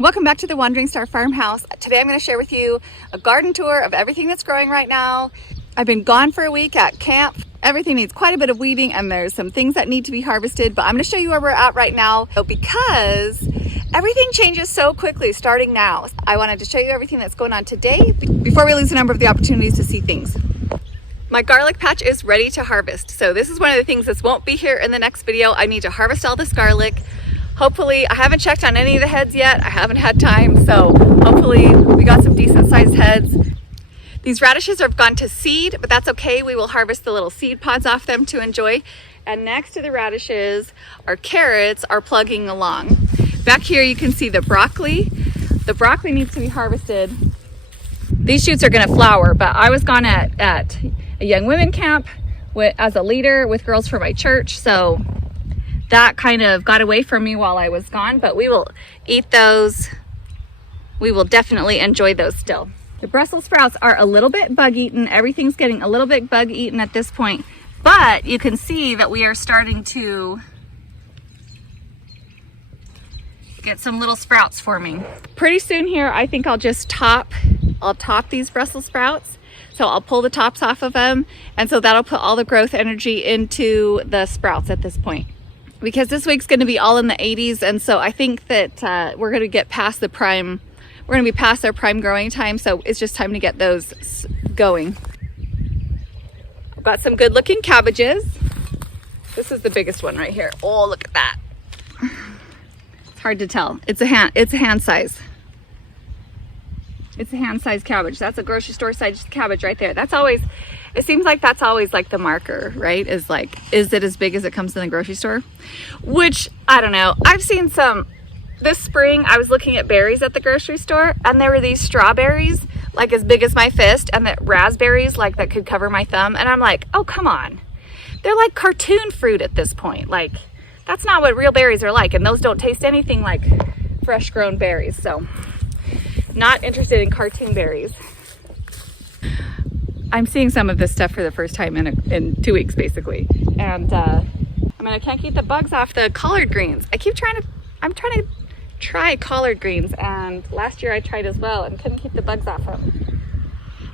Welcome back to the Wandering Star Farmhouse. Today I'm going to share with you a garden tour of everything that's growing right now. I've been gone for a week at camp. Everything needs quite a bit of weeding and there's some things that need to be harvested, but I'm going to show you where we're at right now because everything changes so quickly starting now. I wanted to show you everything that's going on today before we lose the number of the opportunities to see things. My garlic patch is ready to harvest. So this is one of the things that won't be here in the next video. I need to harvest all this garlic. Hopefully, I haven't checked on any of the heads yet. I haven't had time, so hopefully we got some decent sized heads. These radishes have gone to seed, but that's okay. We will harvest the little seed pods off them to enjoy. And next to the radishes, our carrots are plugging along. Back here you can see the broccoli. The broccoli needs to be harvested. These shoots are gonna flower, but I was gone at a young women camp as a leader with girls for my church, so that kind of got away from me while I was gone, but we will eat those. We will definitely enjoy those still. The Brussels sprouts are a little bit bug eaten. Everything's getting a little bit bug eaten at this point, but you can see that we are starting to get some little sprouts forming. Pretty soon here, I think I'll just top these Brussels sprouts. So I'll pull the tops off of them, and so that'll put all the growth energy into the sprouts at this point. Because this week's going to be all in the 80s, and so I think that we're going to get past the prime. We're going to be past their prime growing time, so it's just time to get those going. I've got some good looking cabbages. This is the biggest one right here. Oh, look at that. It's hard to tell. It's a hand size. It's a hand-sized cabbage. That's a grocery store size cabbage right there. That's always, it seems like that's always like the marker, right? Is it as big as it comes in the grocery store? Which, I don't know. I've seen some, this spring I was looking at berries at the grocery store and there were these strawberries like as big as my fist and the raspberries like that could cover my thumb. And I'm like, oh, come on. They're like cartoon fruit at this point. Like, that's not what real berries are like. And those don't taste anything like fresh grown berries. So not interested in cartoon berries. I'm seeing some of this stuff for the first time in 2 weeks basically. And I mean, I can't keep the bugs off the collard greens. I'm trying to try collard greens, and last year I tried as well and couldn't keep the bugs off them.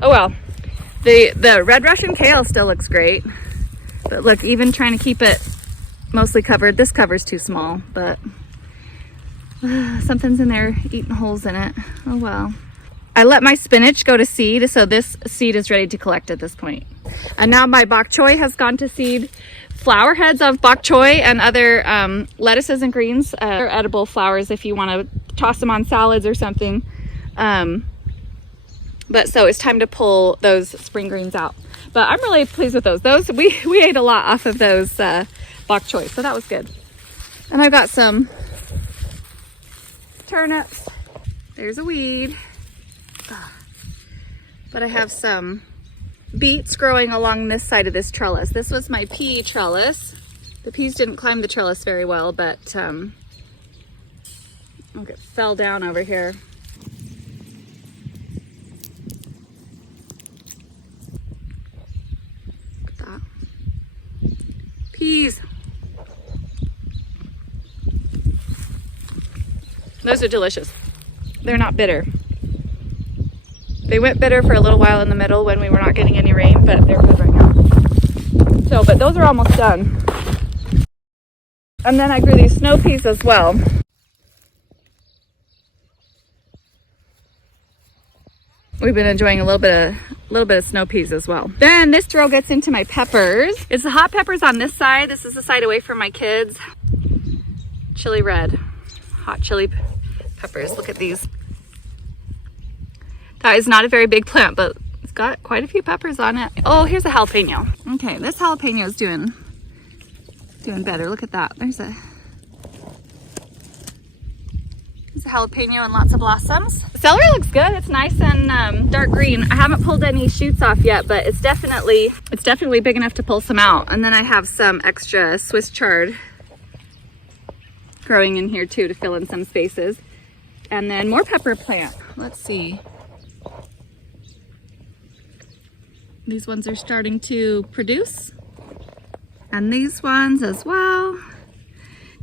Oh well. The red Russian kale still looks great. But look, even trying to keep it mostly covered, this cover's too small, but something's in there eating holes in it. Oh well. I let my spinach go to seed, so this seed is ready to collect at this point. And now my bok choy has gone to seed. Flower heads of bok choy and other lettuces and greens are edible flowers if you want to toss them on salads or something. But so it's time to pull those spring greens out. But I'm really pleased with those. We ate a lot off of those bok choy, so that was good. And I've got some turnips. There's a weed. But I have some beets growing along this side of this trellis. This was my pea trellis. The peas didn't climb the trellis very well, but look, it fell down over here. Look at that. Peas. Those are delicious. They're not bitter. They went bitter for a little while in the middle when we were not getting any rain, but they're good right now. So, but those are almost done. And then I grew these snow peas as well. We've been enjoying a little bit of snow peas as well. Then this row gets into my peppers. It's the hot peppers on this side. This is the side away from my kids. Chili red, hot chili peppers. Look at these. That is not a very big plant, but it's got quite a few peppers on it. Oh, here's a jalapeno. Okay, this jalapeno is doing better. Look at that. There's a jalapeno and lots of blossoms. The celery looks good. It's nice and dark green. I haven't pulled any shoots off yet, but it's definitely big enough to pull some out. And then I have some extra Swiss chard growing in here too to fill in some spaces. And then more pepper plant. Let's see. These ones are starting to produce. And these ones as well.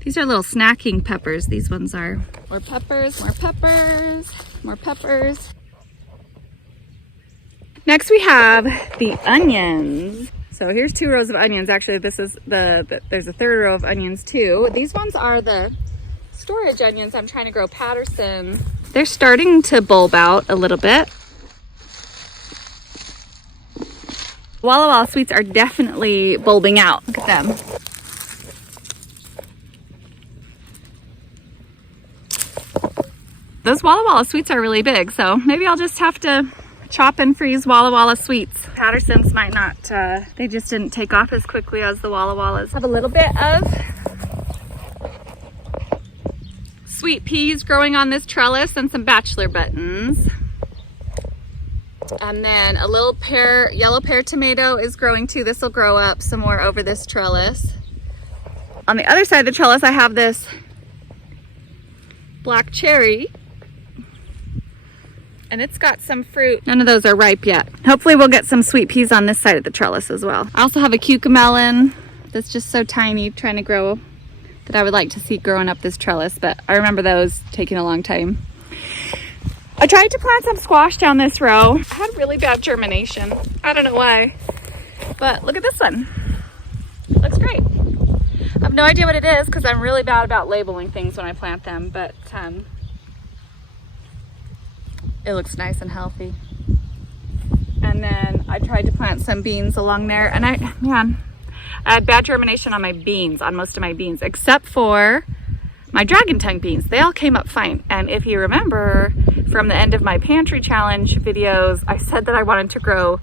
These are little snacking peppers, these ones are. More peppers, more peppers, more peppers. Next we have the onions. So here's 2 rows of onions. Actually, this is there's a 3rd row of onions too. These ones are the storage onions. I'm trying to grow Patterson. They're starting to bulb out a little bit. Walla Walla sweets are definitely bulbing out. Look at them. Those Walla Walla sweets are really big, so maybe I'll just have to chop and freeze Walla Walla sweets. Pattersons might not, they just didn't take off as quickly as the Walla Wallas. Have a little bit of sweet peas growing on this trellis and some bachelor buttons. And then a little yellow pear tomato is growing too. This will grow up some more over this trellis. On the other side of the trellis, I have this black cherry. And it's got some fruit. None of those are ripe yet. Hopefully we'll get some sweet peas on this side of the trellis as well. I also have a cucamelon that's just so tiny, trying to grow, that I would like to see growing up this trellis, but I remember those taking a long time. I tried to plant some squash down this row. I had really bad germination. I don't know why, but look at this one. It looks great. I have no idea what it is because I'm really bad about labeling things when I plant them, but it looks nice and healthy. And then I tried to plant some beans along there, and I had bad germination on my beans, on most of my beans, except for my dragon tongue beans. They all came up fine. And if you remember from the end of my pantry challenge videos, I said that I wanted to grow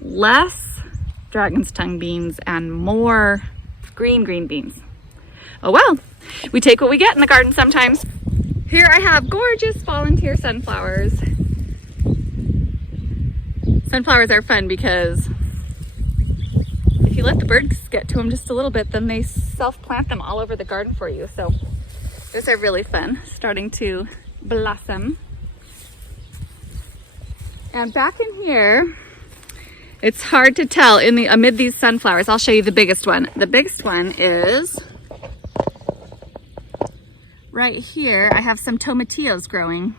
less dragon's tongue beans and more green beans. Oh well, we take what we get in the garden sometimes. Here I have gorgeous volunteer sunflowers. Sunflowers are fun because if you let the birds get to them just a little bit, then they self-plant them all over the garden for you. So those are really fun, starting to blossom. And back in here, it's hard to tell amid these sunflowers. I'll show you the biggest one. The biggest one is right here. I have some tomatillos growing.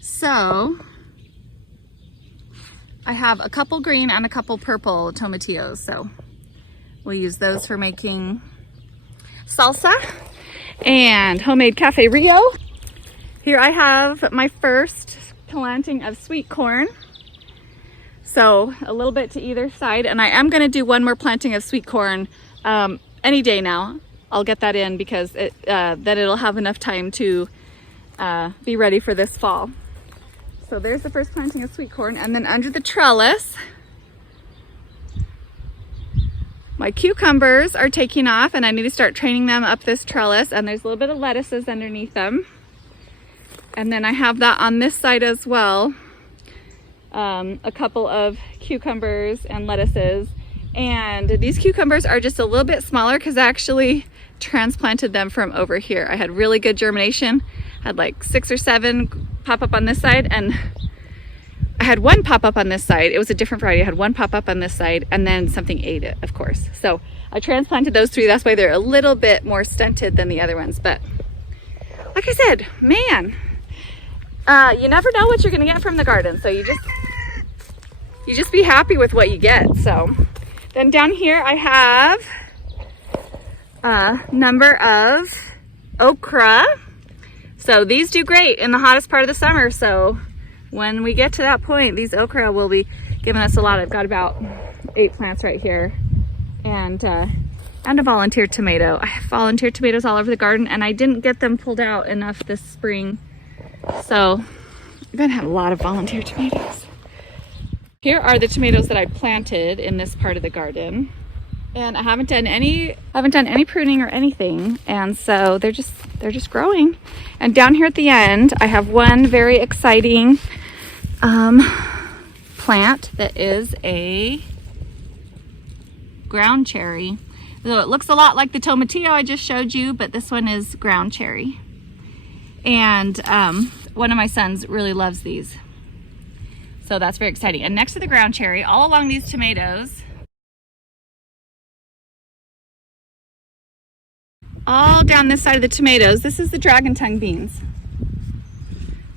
So I have a couple green and a couple purple tomatillos. So we'll use those for making salsa and homemade cafe Rio. Here I have my first planting of sweet corn. So a little bit to either side, and I am going to do one more planting of sweet corn any day now. I'll get that in because then it'll have enough time to be ready for this fall. So there's the first planting of sweet corn, and then under the trellis, my cucumbers are taking off, and I need to start training them up this trellis, and there's a little bit of lettuces underneath them. And then I have that on this side as well. A couple of cucumbers and lettuces, and these cucumbers are just a little bit smaller because I actually transplanted them from over here. I had really good germination, had like 6 or 7 pop up on this side, and I had one pop up on this side. It was a different variety. I had one pop up on this side, and then something ate it, of course. So I transplanted those 3. That's why they're a little bit more stunted than the other ones. But like I said, man, you never know what you're gonna get from the garden. So you just be happy with what you get. So then down here I have a number of okra. So these do great in the hottest part of the summer. So when we get to that point, these okra will be giving us a lot. I've got about 8 plants right here, and a volunteer tomato. I have volunteer tomatoes all over the garden, and I didn't get them pulled out enough this spring. So I'm gonna have a lot of volunteer tomatoes. Here are the tomatoes that I planted in this part of the garden, and I haven't done any pruning or anything, and so they're just growing. And down here at the end, I have one very exciting plant that is a ground cherry. So it looks a lot like the tomatillo I just showed you, but this one is ground cherry. And one of my sons really loves these. So that's very exciting. And next to the ground cherry, all along these tomatoes, down this side of the tomatoes, this is the dragon tongue beans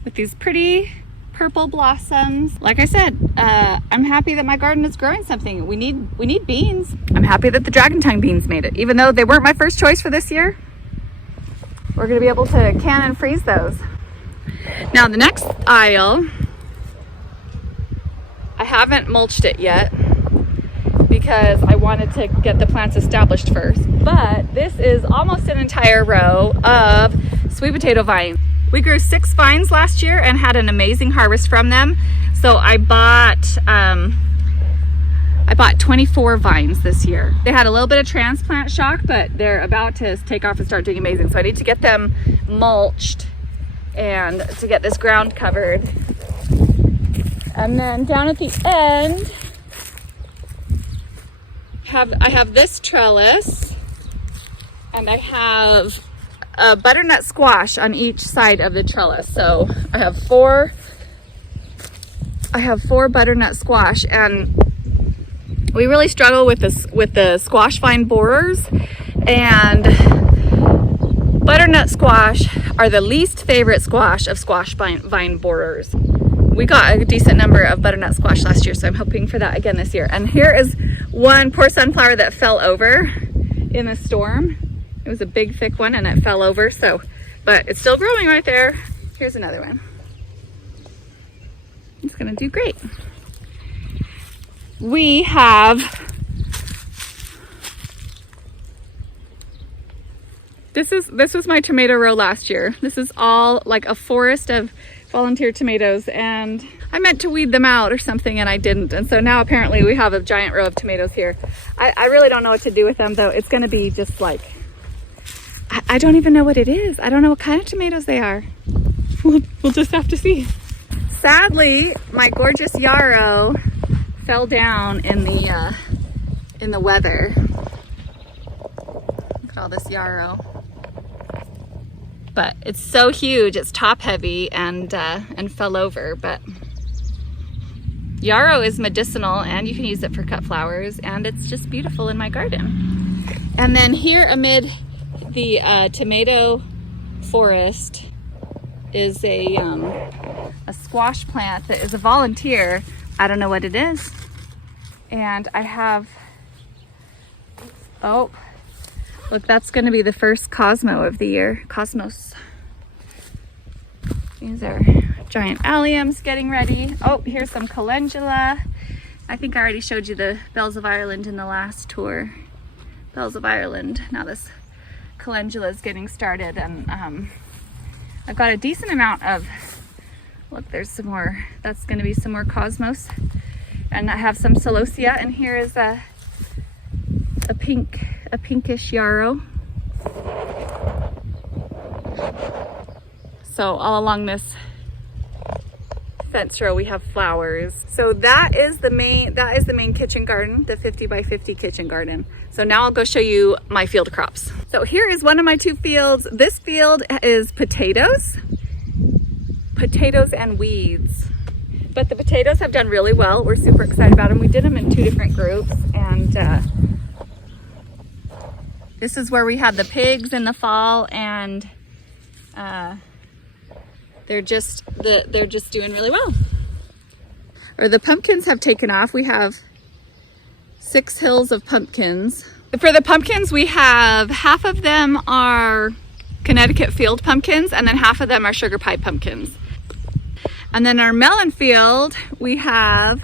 with these pretty purple blossoms. Like I said, I'm happy that my garden is growing something. We need beans. I'm happy that the dragon tongue beans made it. Even though they weren't my first choice for this year, we're gonna be able to can and freeze those. Now the next aisle, I haven't mulched it yet because I wanted to get the plants established first. But this is almost an entire row of sweet potato vines. We grew 6 vines last year and had an amazing harvest from them. So I bought 24 vines this year. They had a little bit of transplant shock, but they're about to take off and start doing amazing. So I need to get them mulched and to get this ground covered. And then down at the end, I have this trellis, and I have a butternut squash on each side of the trellis. So I have four butternut squash, and we really struggle with the squash vine borers, and butternut squash are the least favorite squash of squash vine borers. We got a decent number of butternut squash last year, so I'm hoping for that again this year. And here is one poor sunflower that fell over in a storm. It was a big thick one and it fell over, but it's still growing right there. Here's another one. It's gonna do great. We have, this was my tomato row last year. This is all like a forest of volunteer tomatoes, and I meant to weed them out or something and I didn't. And so now apparently we have a giant row of tomatoes here. I really don't know what to do with them though. It's gonna be just like, I don't even know what it is. I don't know what kind of tomatoes they are. We'll just have to see. Sadly, my gorgeous yarrow fell down in the weather. Look at all this yarrow. But it's so huge, it's top heavy and fell over. But yarrow is medicinal and you can use it for cut flowers, and it's just beautiful in my garden. And then here amid the tomato forest is a squash plant that is a volunteer. I don't know what it is. And I have, oh, look, that's gonna be the first Cosmo of the year, Cosmos. These are giant alliums getting ready. Oh, here's some calendula. I think I already showed you the Bells of Ireland in the last tour. Bells of Ireland. Now this calendula is getting started, and I've got a decent amount of, look, there's some more, that's going to be some more Cosmos, and I have some celosia, and here is a pinkish yarrow. So all along this fence row we have flowers. So that is the main kitchen garden, the 50 by 50 kitchen garden. So now I'll go show you my field crops. So here is one of my 2 fields. This field is potatoes and weeds. But the potatoes have done really well. We're super excited about them. We did them in 2 different groups, and this is where we had the pigs in the fall, and they're just doing really well. Or the pumpkins have taken off. We have 6 hills of pumpkins. For the pumpkins, we have half of them are Connecticut field pumpkins, and then half of them are sugar pie pumpkins. And then our melon field, we have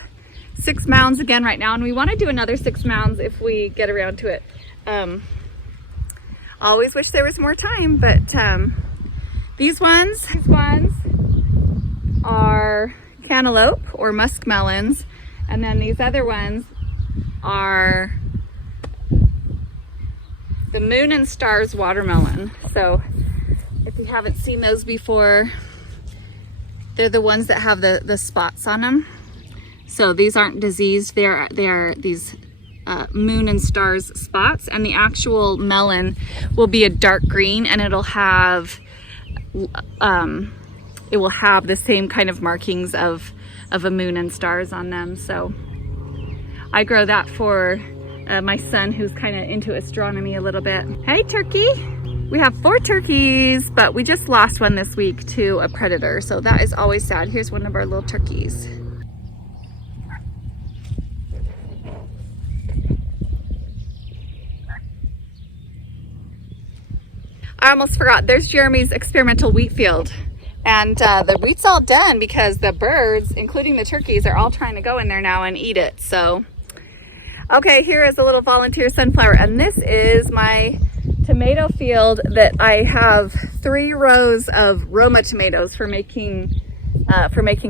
6 mounds again right now, and we want to do another 6 mounds if we get around to it. Always wish there was more time, but these ones are cantaloupe or muskmelons, and then these other ones are the Moon and Stars watermelon. So if you haven't seen those before, they're the ones that have the spots on them. So these aren't diseased, they are these Moon and Stars spots, and the actual melon will be a dark green, and it'll have it will have the same kind of markings of a moon and stars on them. So I grow that for my son, who's kind of into astronomy a little bit. Hey, turkey. We have 4 turkeys, but we just lost one this week to a predator, so that is always sad. Here's one of our little turkeys. I almost forgot, there's Jeremy's experimental wheat field. And the wheat's all done because the birds, including the turkeys, are all trying to go in there now and eat it. So, okay, here is a little volunteer sunflower, and this is my tomato field that I have 3 rows of Roma tomatoes for making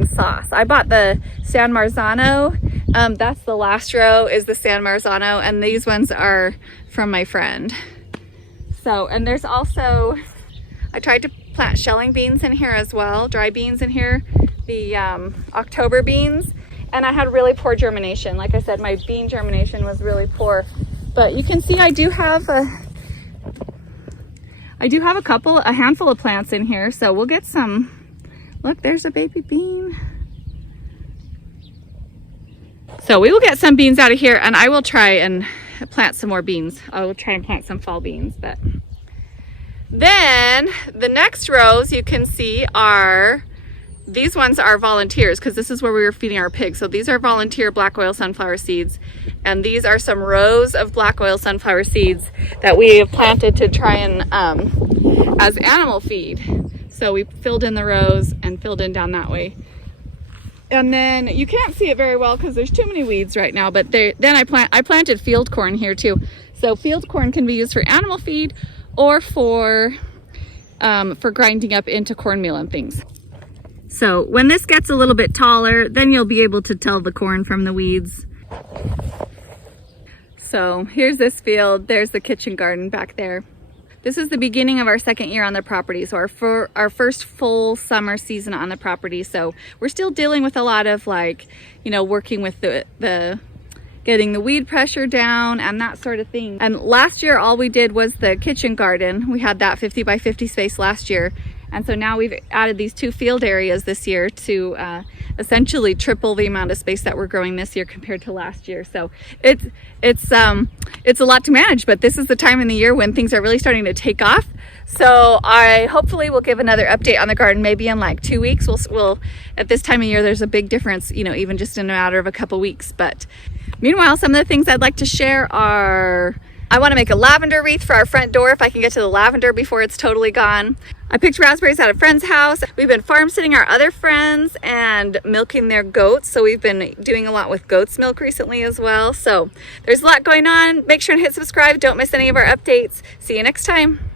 sauce. I bought the San Marzano. That's the last row is the San Marzano, and these ones are from my friend. So, and there's also, I tried to plant shelling beans in here as well, dry beans in here, the October beans, and I had really poor germination. Like I said, my bean germination was really poor, but you can see I do have a handful of plants in here, so we'll get some. Look, there's a baby bean. So we will get some beans out of here, and I will try and plant some more beans. I will try and plant some fall beans. But then the next rows you can see are, these ones are volunteers because this is where we were feeding our pigs. So these are volunteer black oil sunflower seeds, and these are some rows of black oil sunflower seeds that we have planted to try and as animal feed. So we filled in the rows and filled in down that way. And then you can't see it very well because there's too many weeds right now, but then I planted field corn here too. So field corn can be used for animal feed or for grinding up into cornmeal and things. So when this gets a little bit taller, then you'll be able to tell the corn from the weeds. So here's this field. There's the kitchen garden back there. This is the beginning of our 2nd year on the property, so our first full summer season on the property. So we're still dealing with a lot of, like, you know, working with the getting the weed pressure down and that sort of thing. And last year all we did was the kitchen garden. We had that 50 by 50 space last year, and so now we've added these 2 field areas this year to essentially triple the amount of space that we're growing this year compared to last year. So it's a lot to manage, but this is the time in the year when things are really starting to take off. So I hopefully will give another update on the garden maybe in like 2 weeks. We'll at this time of year there's a big difference, you know, even just in a matter of a couple weeks. But meanwhile, some of the things I'd like to share are, I want to make a lavender wreath for our front door if I can get to the lavender before it's totally gone. I picked raspberries at a friend's house. We've been farm sitting our other friends and milking their goats. So we've been doing a lot with goat's milk recently as well. So there's a lot going on. Make sure and hit subscribe. Don't miss any of our updates. See you next time.